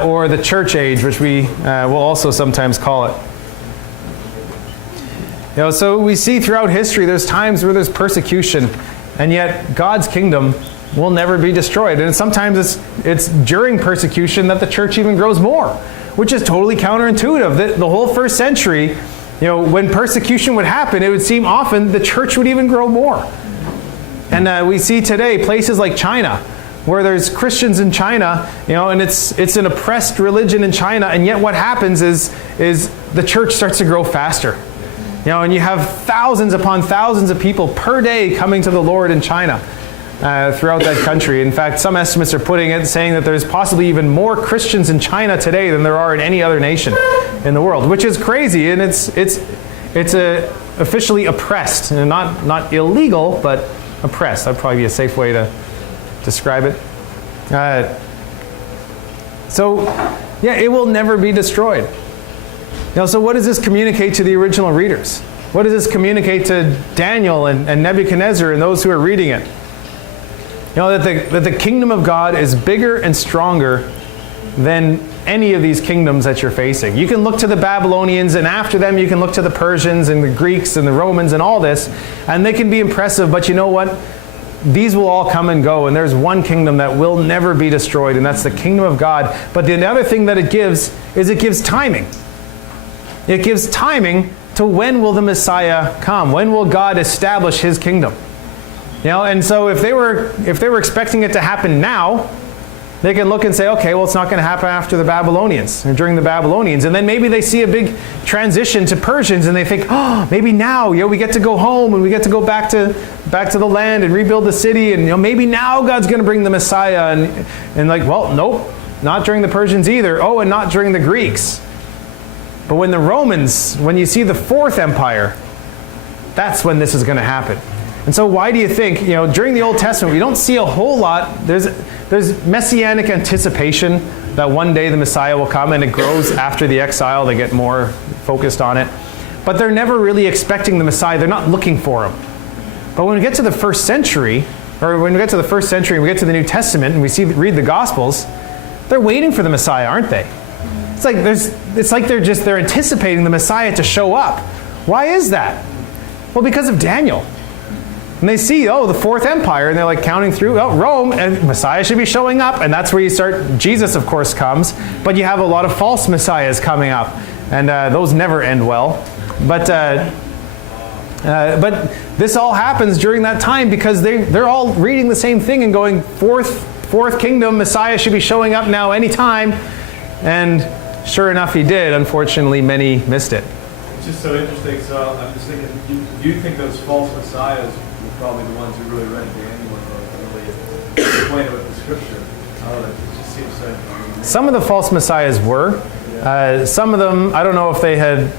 or the church age, which we will also sometimes call it. So we see throughout history there's times where there's persecution, and yet God's kingdom will never be destroyed. And sometimes it's during persecution that the church even grows more, which is totally counterintuitive. The whole first century, when persecution would happen, it would seem often the church would even grow more. And we see today places like China, where there's Christians in China, and it's an oppressed religion in China, and yet what happens is the church starts to grow faster. And you have thousands upon thousands of people per day coming to the Lord in China throughout that country. In fact, some estimates are saying that there's possibly even more Christians in China today than there are in any other nation in the world, which is crazy. And it's officially oppressed, and not illegal, but oppressed. That'd probably be a safe way to describe it. It will never be destroyed. So what does this communicate to the original readers? What does this communicate to Daniel and Nebuchadnezzar and those who are reading it? That the kingdom of God is bigger and stronger than any of these kingdoms that you're facing. You can look to the Babylonians, and after them you can look to the Persians and the Greeks and the Romans and all this, and they can be impressive, but you know what? These will all come and go, and there's one kingdom that will never be destroyed, and that's the kingdom of God. But the other thing that it gives is it gives timing. It gives timing to when will the Messiah come? When will God establish His kingdom? And so if they were expecting it to happen now, they can look and say, okay, well, it's not going to happen after the Babylonians or during the Babylonians. And then maybe they see a big transition to Persians, and they think, oh, maybe now, we get to go home and we get to go back to the land and rebuild the city, and maybe now God's going to bring the Messiah. And like, well, nope, not during the Persians either. Oh, and not during the Greeks. But when you see the Fourth Empire, that's when this is going to happen. And so why do you think, during the Old Testament, we don't see a whole lot. There's messianic anticipation that one day the Messiah will come, and it grows after the exile. They get more focused on it. But they're never really expecting the Messiah. They're not looking for him. But when we get to the first century, and we get to the New Testament, and read the Gospels, they're waiting for the Messiah, aren't they? It's like they're anticipating the Messiah to show up. Why is that? Well, because of Daniel. And they see, the Fourth Empire, and they're like counting through, Rome, and Messiah should be showing up, and that's where you start. Jesus, of course, comes, but you have a lot of false messiahs coming up, and those never end well. But this all happens during that time because they're all reading the same thing and going, fourth kingdom, Messiah should be showing up now anytime, and sure enough, he did. Unfortunately, many missed it. It's just so interesting. So I'm just thinking, do you think those false messiahs were probably the ones who really read Daniel and really acquainted with the scripture? It just seems so interesting. Some of the false messiahs were. Some of them, I don't know if they had,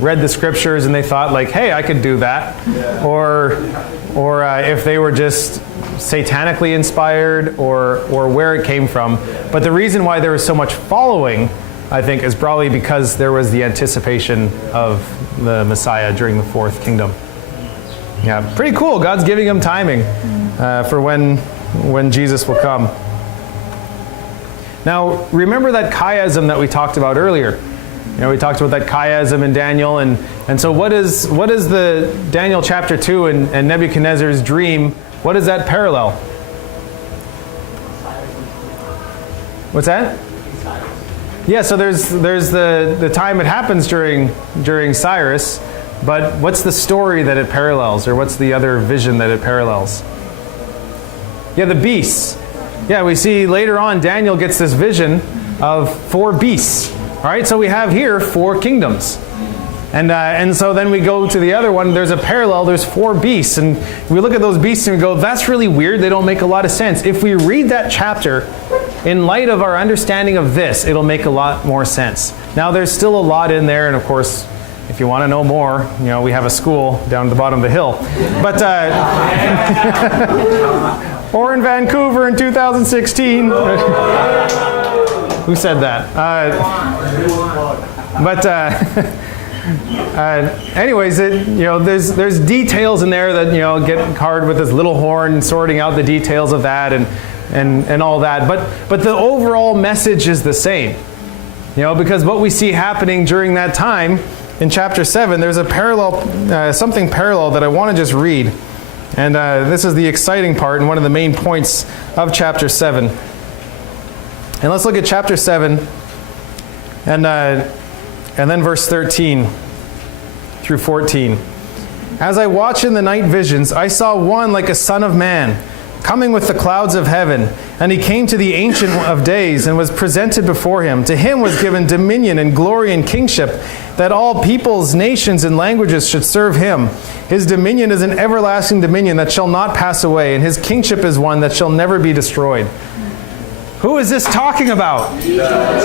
read the scriptures and they thought like, hey, I could do that. Yeah. Or if they were just satanically inspired or where it came from. But the reason why there was so much following, I think, is probably because there was the anticipation of the Messiah during the Fourth Kingdom. Yeah, pretty cool. God's giving them timing for when Jesus will come. Now, remember that chiasm that we talked about earlier. We talked about that chiasm in Daniel, and And so what is the Daniel chapter 2 and Nebuchadnezzar's dream, what is that parallel? What's that? Yeah, so there's the time it happens during Cyrus, but what's the story that it parallels, or what's the other vision that it parallels? Yeah, the beasts. Yeah, we see later on Daniel gets this vision of 4 beasts. All right, so we have here 4 kingdoms. And so then we go to the other one, there's a parallel, there's 4 beasts. And we look at those beasts and we go, that's really weird, they don't make a lot of sense. If we read that chapter in light of our understanding of this, it'll make a lot more sense. Now there's still a lot in there, and of course, if you want to know more, we have a school down at the bottom of the hill. But, or in Vancouver in 2016. Who said that? Anyways, there's details in there that get hard with this little horn, sorting out the details of that and all that. But the overall message is the same, because what we see happening during that time in chapter 7, there's a parallel, something parallel that I want to just read, and this is the exciting part and one of the main points of chapter 7. And let's look at chapter 7 and then verse 13 through 14. As I watched in the night visions, I saw one like a son of man, coming with the clouds of heaven. And he came to the Ancient of Days and was presented before him. To him was given dominion and glory and kingship, that all peoples, nations, and languages should serve him. His dominion is an everlasting dominion that shall not pass away, and his kingship is one that shall never be destroyed. Who is this talking about?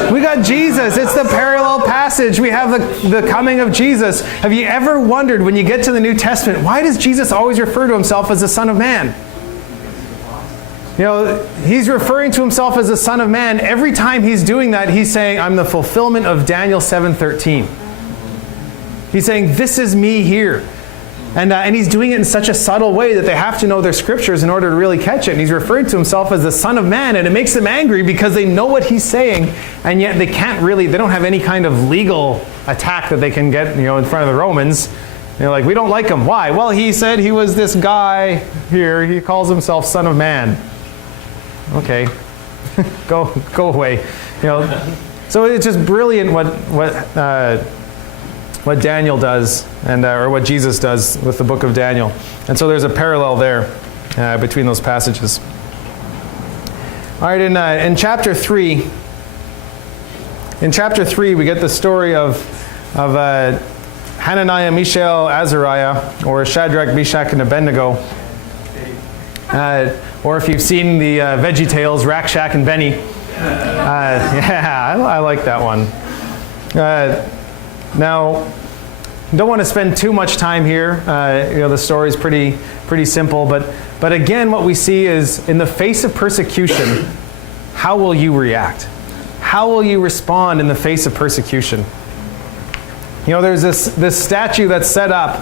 We got Jesus. It's the parallel passage. We have the coming of Jesus. Have you ever wondered, when you get to the New Testament, why does Jesus always refer to himself as the Son of Man? He's referring to himself as the Son of Man. Every time he's doing that, he's saying, I'm the fulfillment of Daniel 7:13. He's saying, this is me here. And he's doing it in such a subtle way that they have to know their scriptures in order to really catch it. And he's referring to himself as the Son of Man, and it makes them angry because they know what he's saying, and yet they don't have any kind of legal attack that they can get, in front of the Romans. They're like, we don't like him. Why? Well, he said he was this guy here. He calls himself Son of Man. Okay, go away. So it's just brilliant what Daniel does, or what Jesus does with the book of Daniel. And so there's a parallel there between those passages. All right, in chapter 3, we get the story of Hananiah, Mishael, Azariah, or Shadrach, Meshach, and Abednego. Or if you've seen the Veggie Tales, Rack, Shack, and Benny. I like that one. Now, don't want to spend too much time here. The story is pretty simple, but again, what we see is, in the face of persecution, how will you react? How will you respond in the face of persecution? There's this statue that's set up,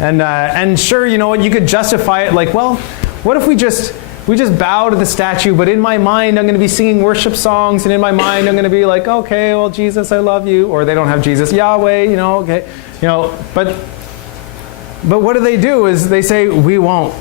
and sure, you could justify it like, well, what if we just bow to the statue, but in my mind I'm going to be singing worship songs, and in my mind I'm going to be like, okay, well, Jesus, I love you. Or they don't have Jesus, Yahweh, okay. But what do is they say, we won't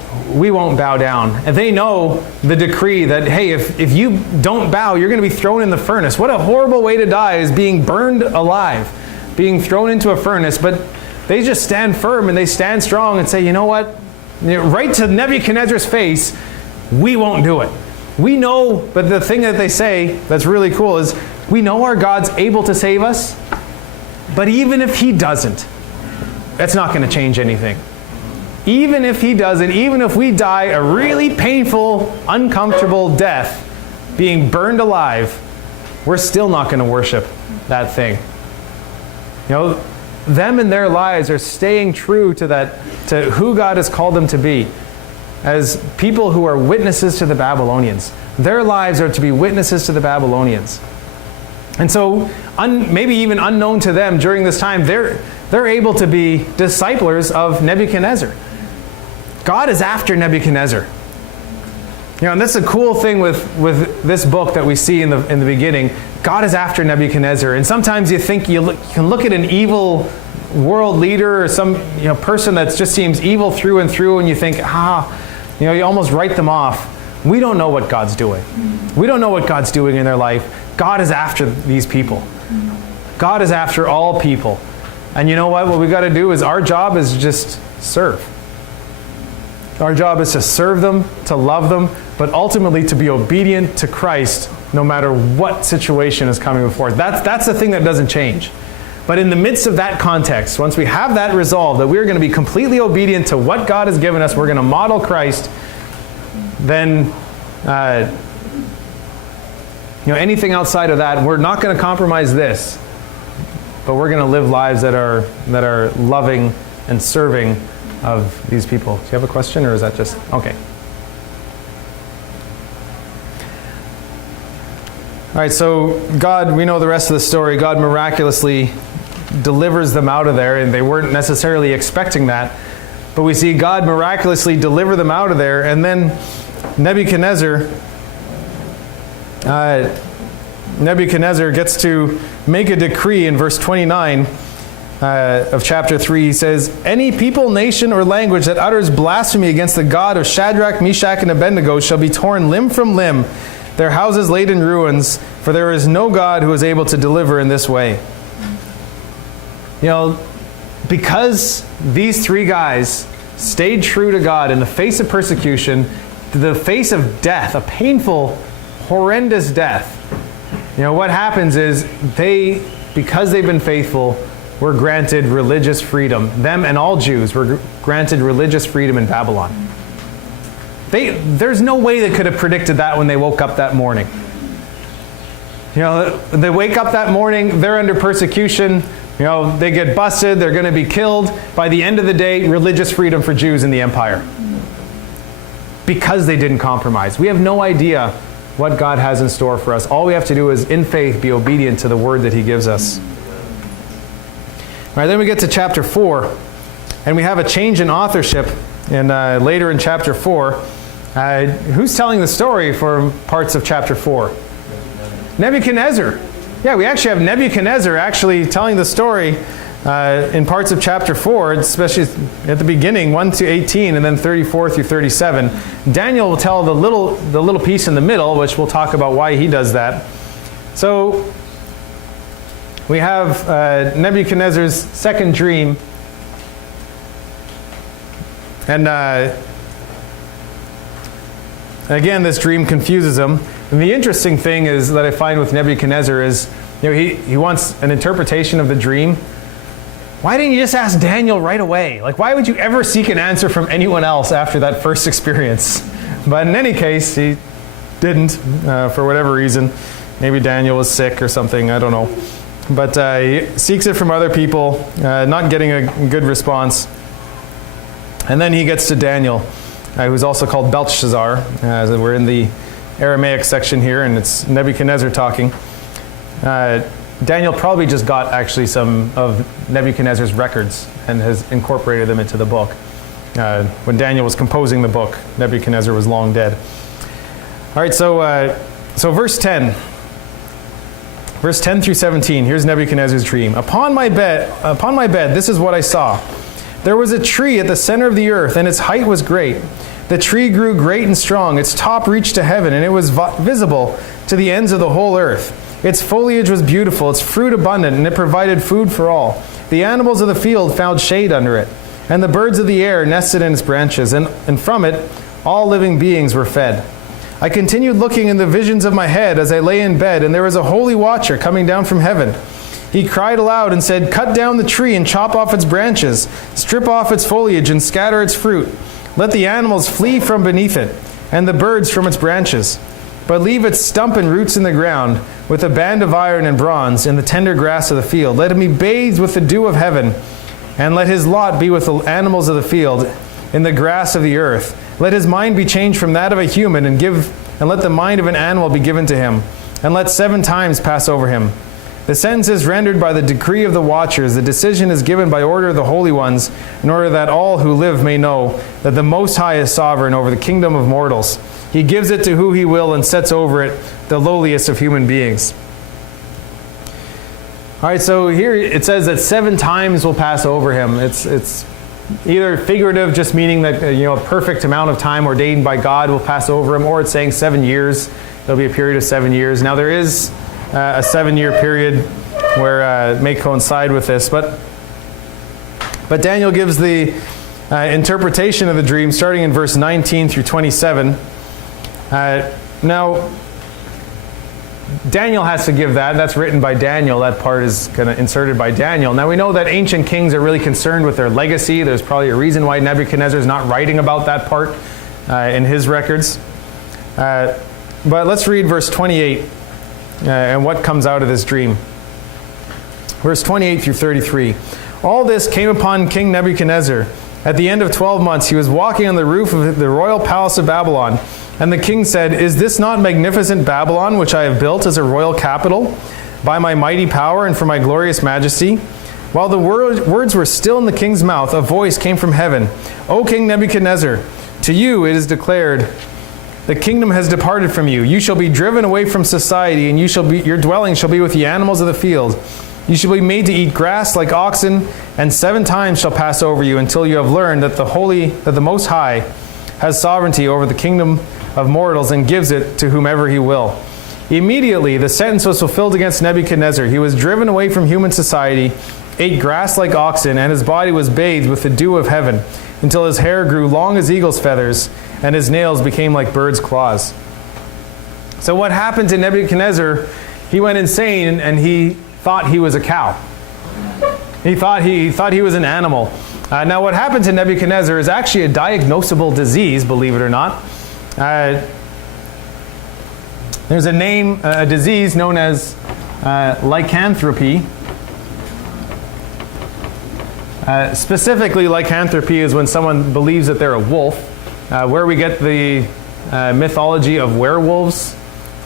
bow down. And they know the decree that, hey, if you don't bow, you're going to be thrown in the furnace. What a horrible way to die, is being burned alive, being thrown into a furnace. But they just stand firm and they stand strong and say, you know what? Right to Nebuchadnezzar's face, we won't do it. We know, but the thing that they say that's really cool is, we know our God's able to save us, but even if he doesn't, that's not going to change anything. Even if he doesn't, even if we die a really painful, uncomfortable death, being burned alive, we're still not going to worship that thing. Them in their lives are staying true to who God has called them to be, as people who are witnesses to the Babylonians. Their lives are to be witnesses to the Babylonians. And so, maybe even unknown to them during this time, they're able to be disciplers of Nebuchadnezzar. God is after Nebuchadnezzar. And that's a cool thing with this book that we see in the beginning. God is after Nebuchadnezzar. And sometimes you think you can look at an evil world leader or some person that just seems evil through and through, and you think, you almost write them off. We don't know what God's doing. We don't know what God's doing in their life. God is after these people. God is after all people. And you know what? What we got to do is our job is just serve. Our job is to serve them, to love them, but ultimately to be obedient to Christ no matter what situation is coming before us. That's the thing that doesn't change. But in the midst of that context, once we have that resolve that we're going to be completely obedient to what God has given us, we're going to model Christ, then anything outside of that, we're not going to compromise this, but we're going to live lives that are loving and serving of these people. Do you have a question, or is that just okay? All right, so God, we know the rest of the story. God miraculously delivers them out of there, and they weren't necessarily expecting that. But we see God miraculously deliver them out of there, and then Nebuchadnezzar gets to make a decree in verse 29 of chapter 3. He says, "Any people, nation, or language that utters blasphemy against the God of Shadrach, Meshach, and Abednego shall be torn limb from limb, their houses laid in ruins, for there is no God who is able to deliver in this way." Because these three guys stayed true to God in the face of persecution, the face of death, a painful, horrendous death, what happens is because they've been faithful, were granted religious freedom. Them and all Jews were granted religious freedom in Babylon. There's no way they could have predicted that when they woke up that morning. They wake up that morning, they're under persecution, they get busted, they're going to be killed. By the end of the day, religious freedom for Jews in the empire. Because they didn't compromise. We have no idea what God has in store for us. All we have to do is, in faith, be obedient to the word that he gives us. All right, then we get to chapter 4, and we have a change in authorship. And later in chapter 4, who's telling the story for parts of chapter 4? Nebuchadnezzar. Yeah, we actually have Nebuchadnezzar actually telling the story in parts of chapter 4, especially at the beginning, 1 to 18, and then 34 through 37. Daniel will tell the little piece in the middle, which we'll talk about why he does that. So we have Nebuchadnezzar's second dream. And again, this dream confuses him. And the interesting thing is that I find with Nebuchadnezzar is, he wants an interpretation of the dream. Why didn't you just ask Daniel right away? Why would you ever seek an answer from anyone else after that first experience? But in any case, he didn't, for whatever reason. Maybe Daniel was sick or something, I don't know. But he seeks it from other people, not getting a good response. And then he gets to Daniel, who's also called Belteshazzar. We're in the Aramaic section here, and it's Nebuchadnezzar talking. Daniel probably just got actually some of Nebuchadnezzar's records and has incorporated them into the book. When Daniel was composing the book, Nebuchadnezzar was long dead. All right, so verse 10. Verse 10 through 17, here's Nebuchadnezzar's dream. Upon my bed, this is what I saw. There was a tree at the center of the earth, and its height was great. The tree grew great and strong. Its top reached to heaven, and it was visible to the ends of the whole earth. Its foliage was beautiful, its fruit abundant, and it provided food for all. The animals of the field found shade under it, and the birds of the air nested in its branches, and from it all living beings were fed. I continued looking in the visions of my head as I lay in bed, and there was a holy watcher coming down from heaven. He cried aloud and said, "Cut down the tree and chop off its branches, strip off its foliage and scatter its fruit. Let the animals flee from beneath it, and the birds from its branches. But leave its stump and roots in the ground, with a band of iron and bronze in the tender grass of the field. Let him be bathed with the dew of heaven, and let his lot be with the animals of the field, in the grass of the earth. Let his mind be changed from that of a human, and let the mind of an animal be given to him, and let 7 times pass over him. The sentence is rendered by the decree of the watchers. The decision is given by order of the holy ones, in order that all who live may know that the Most High is sovereign over the kingdom of mortals. He gives it to who he will and sets over it the lowliest of human beings." All right, so here it says that 7 times will pass over him. It's either figurative, just meaning that a perfect amount of time ordained by God will pass over him, or it's saying 7 years. There'll be a period of 7 years. Now there is a 7-year period where it may coincide with this, but Daniel gives the interpretation of the dream starting in verse 19 through 27. Now, Daniel has to give that. That's written by Daniel. That part is kind of inserted by Daniel. Now, we know that ancient kings are really concerned with their legacy. There's probably a reason why Nebuchadnezzar is not writing about that part in his records. But let's read verse 28 and what comes out of this dream. Verse 28 through 33. All this came upon King Nebuchadnezzar. At the end of 12 months, he was walking on the roof of the royal palace of Babylon. And the king said, "Is this not magnificent Babylon, which I have built as a royal capital, by my mighty power and for my glorious majesty?" While the words were still in the king's mouth, a voice came from heaven. "O King Nebuchadnezzar, to you it is declared, the kingdom has departed from you. You shall be driven away from society, and your dwelling shall be with the animals of the field. You shall be made to eat grass like oxen, and 7 times shall pass over you until you have learned that the Most High has sovereignty over the kingdom of mortals and gives it to whomever he will." Immediately the sentence was fulfilled against Nebuchadnezzar. He was driven away from human society, ate grass like oxen, and his body was bathed with the dew of heaven, until his hair grew long as eagle's feathers, and his nails became like birds' claws. So what happened to Nebuchadnezzar? He went insane, and he thought he was a cow. He thought he was an animal. Now what happened to Nebuchadnezzar is actually a diagnosable disease, believe it or not. There's a disease known as lycanthropy. Specifically, lycanthropy is when someone believes that they're a wolf. Where we get the mythology of werewolves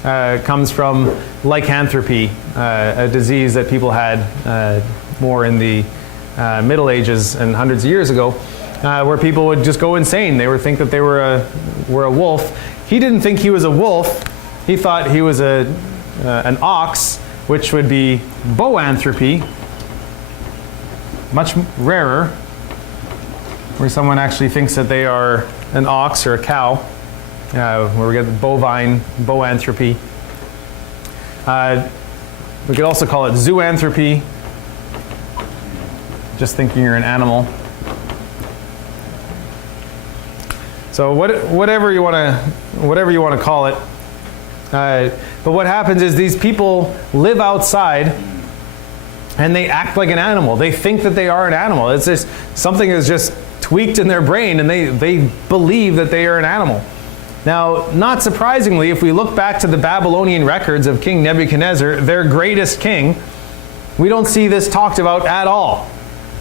comes from lycanthropy, a disease that people had more in the Middle Ages and hundreds of years ago, where people would just go insane. They would think that they were a wolf. He didn't think he was a wolf. He thought he was an ox, which would be boanthropy, much rarer, where someone actually thinks that they are an ox or a cow, where we get the bovine boanthropy. We could also call it zoanthropy, just thinking you're an animal. So whatever you want to call it. But what happens is these people live outside and they act like an animal. They think that they are an animal. It's just something is just tweaked in their brain, and they believe that they are an animal. Now, not surprisingly, if we look back to the Babylonian records of King Nebuchadnezzar, their greatest king, we don't see this talked about at all.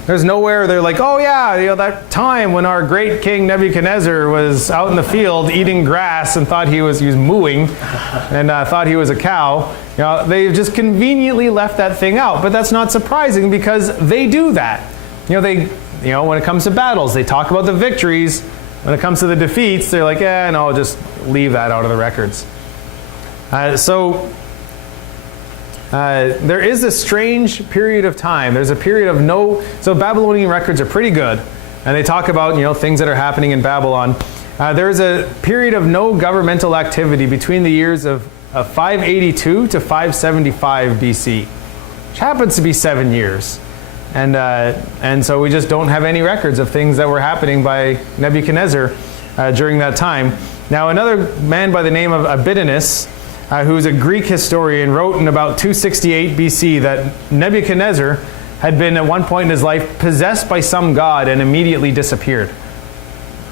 There's nowhere they're like, oh yeah, that time when our great king Nebuchadnezzar was out in the field eating grass and thought he was mooing and thought he was a cow. They've just conveniently left that thing out. But that's not surprising because they do that. When it comes to battles, they talk about the victories. When it comes to the defeats, they're like, no, just leave that out of the records. There is a strange period of time. There's a period of so Babylonian records are pretty good. And they talk about, things that are happening in Babylon. There's a period of no governmental activity between the years of 582 to 575 BC, which happens to be 7 years. And so we just don't have any records of things that were happening by Nebuchadnezzar during that time. Now, another man by the name of Abydos, who's a Greek historian, wrote in about 268 BC that Nebuchadnezzar had been at one point in his life possessed by some god and immediately disappeared.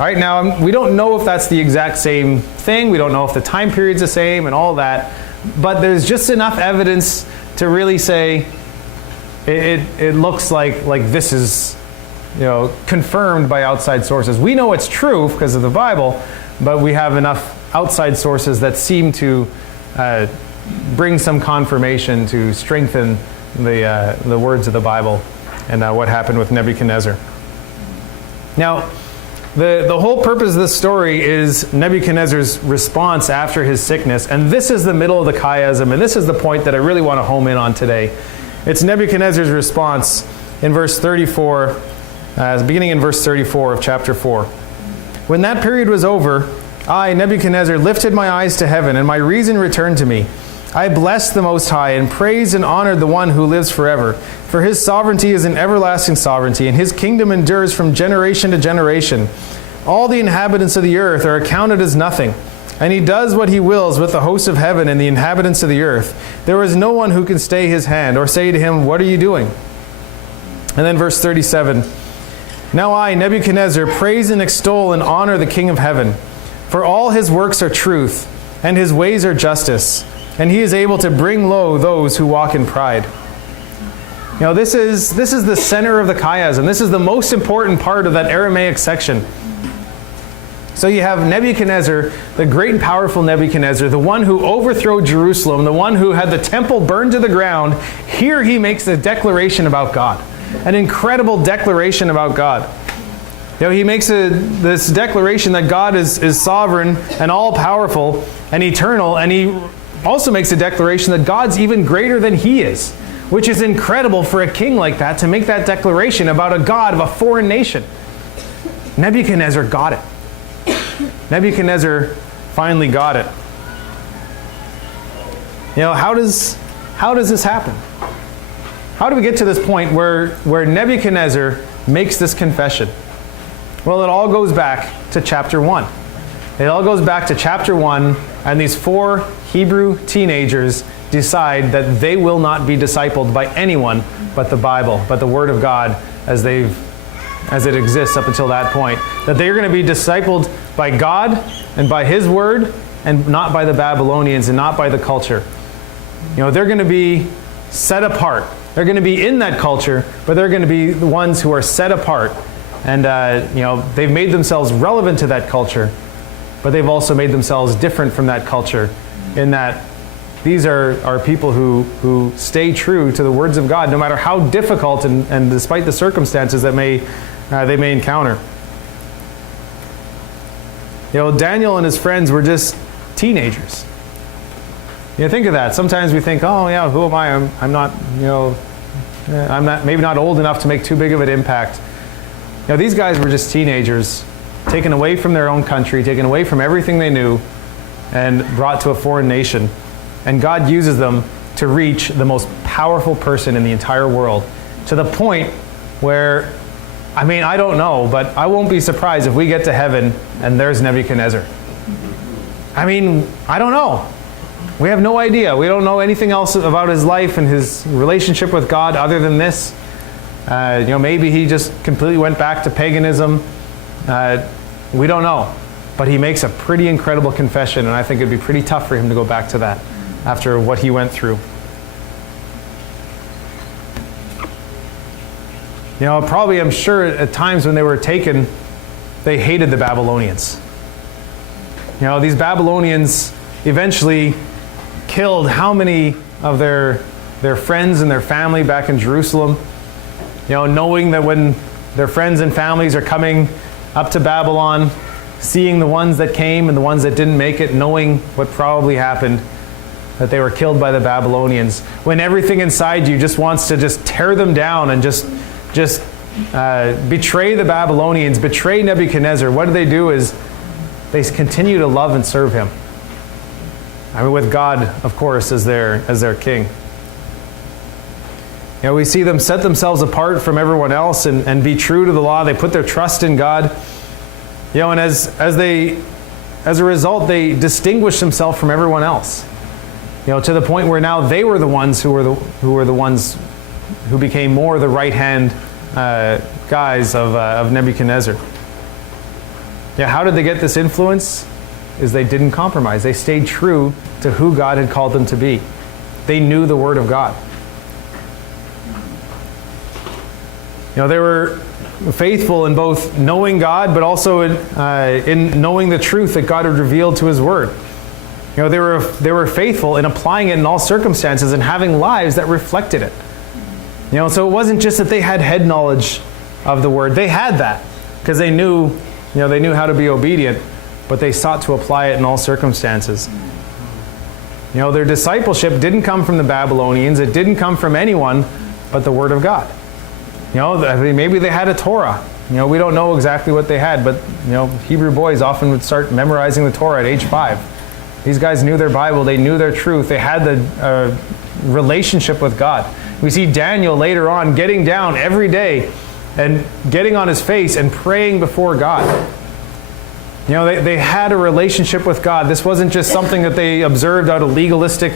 All right, now we don't know if that's the exact same thing. We don't know if the time period's the same and all that. But there's just enough evidence to really say it looks like this is confirmed by outside sources. We know it's true because of the Bible, but we have enough outside sources that seem to bring some confirmation to strengthen the words of the Bible and what happened with Nebuchadnezzar. Now, the whole purpose of this story is Nebuchadnezzar's response after his sickness, and this is the middle of the chiasm, and this is the point that I really want to home in on today. It's Nebuchadnezzar's response in verse 34, beginning in verse 34 of chapter 4. When that period was over, I, Nebuchadnezzar, lifted my eyes to heaven, and my reason returned to me. I blessed the Most High, and praised and honored the one who lives forever. For his sovereignty is an everlasting sovereignty, and his kingdom endures from generation to generation. All the inhabitants of the earth are accounted as nothing, and he does what he wills with the hosts of heaven and the inhabitants of the earth. There is no one who can stay his hand, or say to him, what are you doing? And then verse 37. Now I, Nebuchadnezzar, praise and extol and honor the King of heaven. For all his works are truth, and his ways are justice, and he is able to bring low those who walk in pride. You know, this is the center of the chiasm. This is the most important part of that Aramaic section. So you have Nebuchadnezzar, the great and powerful Nebuchadnezzar, the one who overthrew Jerusalem, the one who had the temple burned to the ground. Here he makes a declaration about God, an incredible declaration about God. You know, he makes this declaration that God is sovereign and all-powerful and eternal, and he also makes a declaration that God's even greater than he is, which is incredible for a king like that to make that declaration about a God of a foreign nation. Nebuchadnezzar got it. Nebuchadnezzar finally got it. You know, how does this happen? How do we get to this point where Nebuchadnezzar makes this confession? Well, it all goes back to chapter 1. It all goes back to chapter 1, and these 4 Hebrew teenagers decide that they will not be discipled by anyone but the Bible, but the Word of God as it exists up until that point. That they are going to be discipled by God and by His Word, and not by the Babylonians and not by the culture. You know, they're going to be set apart. They're going to be in that culture, but they're going to be the ones who are set apart. And, you know, they've made themselves relevant to that culture, but they've also made themselves different from that culture in that these are people who stay true to the words of God, no matter how difficult and despite the circumstances that they may encounter. You know, Daniel and his friends were just teenagers. You know, think of that. Sometimes we think, oh yeah, who am I? I'm not, you know, I'm not, maybe not old enough to make too big of an impact. You know, these guys were just teenagers, taken away from their own country, taken away from everything they knew, and brought to a foreign nation. And God uses them to reach the most powerful person in the entire world, to the point where, I mean, I don't know, but I won't be surprised if we get to heaven and there's Nebuchadnezzar. I mean, I don't know. We have no idea. We don't know anything else about his life and his relationship with God other than this. You know, maybe he just completely went back to paganism. We don't know. But he makes a pretty incredible confession, and I think it'd be pretty tough for him to go back to that after what he went through. You know, probably, I'm sure at times when they were taken, they hated the Babylonians. You know, these Babylonians eventually killed how many of their friends and their family back in Jerusalem? You know, knowing that when their friends and families are coming up to Babylon, seeing the ones that came and the ones that didn't make it, knowing what probably happened, that they were killed by the Babylonians. When everything inside you just wants to just tear them down and just betray the Babylonians, betray Nebuchadnezzar, what do is they continue to love and serve him. I mean, with God, of course, as their king. You know, we see them set themselves apart from everyone else and be true to the law. They put their trust in God. You know, and as a result, they distinguish themselves from everyone else. You know, to the point where now they were the ones who were the ones who became more the right-hand guys of Nebuchadnezzar. Yeah, how did they get this influence? Is they didn't compromise. They stayed true to who God had called them to be. They knew the Word of God. You know, they were faithful in both knowing God, but also in knowing the truth that God had revealed to His Word. You know, they were faithful in applying it in all circumstances and having lives that reflected it. You know, so it wasn't just that they had head knowledge of the Word. They had that because they knew how to be obedient, but they sought to apply it in all circumstances. You know, their discipleship didn't come from the Babylonians. It didn't come from anyone but the Word of God. You know, maybe they had a Torah. You know, we don't know exactly what they had, but, you know, Hebrew boys often would start memorizing the Torah at age 5. These guys knew their Bible. They knew their truth. They had the relationship with God. We see Daniel later on getting down every day and getting on his face and praying before God. You know, they had a relationship with God. This wasn't just something that they observed out of legalistic